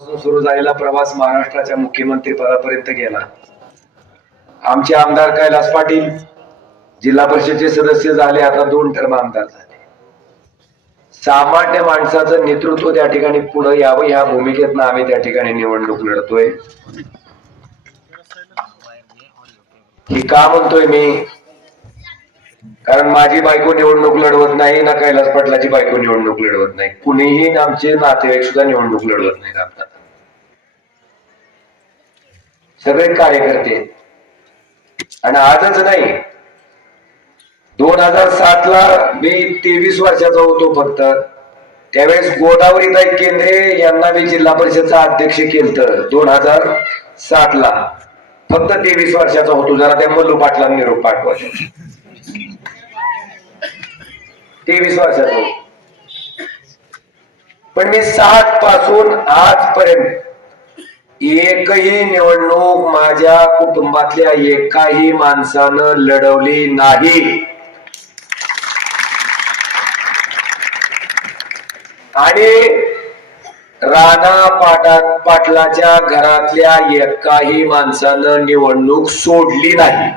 सुरू झालेला प्रवास महाराष्ट्राच्या मुख्यमंत्री पदापर्यंत गेला. आमचे आमदार कैलास पाटील जिल्हा परिषदेचे सदस्य झाले आता दोन टर्म आमदार झाले. सामान्य माणसाचं नेतृत्व त्या ठिकाणी पुढे यावं ह्या भूमिकेतनं आम्ही त्या ठिकाणी निवडणूक लढतोय. हे का म्हणतोय मी? कारण माझी बायको निवडणूक लढवत नाही ना कैलास पाटलाची बायको निवडणूक लढवत नाही. कुणीही आमचे नातेवाईक सुद्धा निवडणूक लढवत नाहीत आता. सगळे कार्यकर्ते. आणि आजच नाही दोन हजार सात ला मी तेवीस वर्षाचा होतो फक्त. त्यावेळेस गोदावरीताई केंद्रे यांना मी जिल्हा परिषदचा अध्यक्ष केलत दोन हजार सात ला फक्त तेवीस वर्षाचा होतो जरा त्या मल्लू पाटला निरोप पाठवायचा. तेवीस वर्षाचा. पण मी सात पासून आजपर्यंत एकही निवडणूक माझ्या कुटुंबातल्या एकाही माणसानं लढवली नाही. आणि राणा पाटा पाटलाच्या घरातल्या एकाही माणसानं निवडणूक सोडली नाही.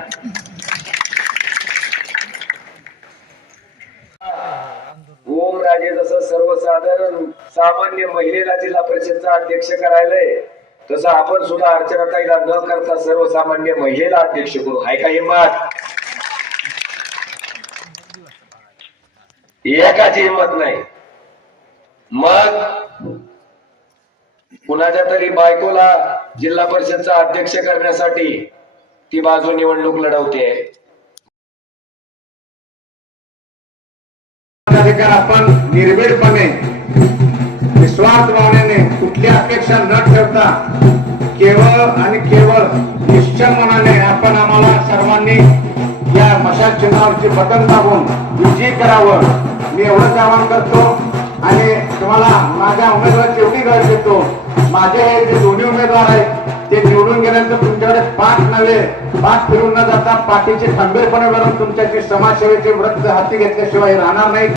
सर्वसाधारण सामान्य महिलेला जिल्हा परिषदचा अध्यक्ष करायलाय. तसं आपण सुद्धा अर्चनाताईला न करता सर्वसामान्य महिलेला अध्यक्ष करू. हाय का हिंमत एकाची हिंमत नाही. मग कुणाच्या तरी बायकोला जिल्हा परिषदचा अध्यक्ष करण्यासाठी ती बाजू निवडणूक लढवते. अधिकार आपण निर्भीडपणे निस्वार्थ भावनेने कुठली अपेक्षा न ठेवता केवळ आणि केवळ निश्चय मनाने आपण आम्हाला सर्वांनी या मशाल चिन्हावरचे बटन दाबून विजयी करावं. मी एवढंच आवाहन करतो. आणि तुम्हाला माझ्या उमेदवाराची एवढी गरज देतो माझे हे जे दोन्ही उमेदवार आहेत ते निवडून गेल्यानंतर तुमच्याकडे पाठ नव्हे. पाठ फिरून न जाता पाठीचे खंबीरपणे वरून तुमच्याची समाजसेवेचे व्रत हाती घेतल्याशिवाय राहणार नाही.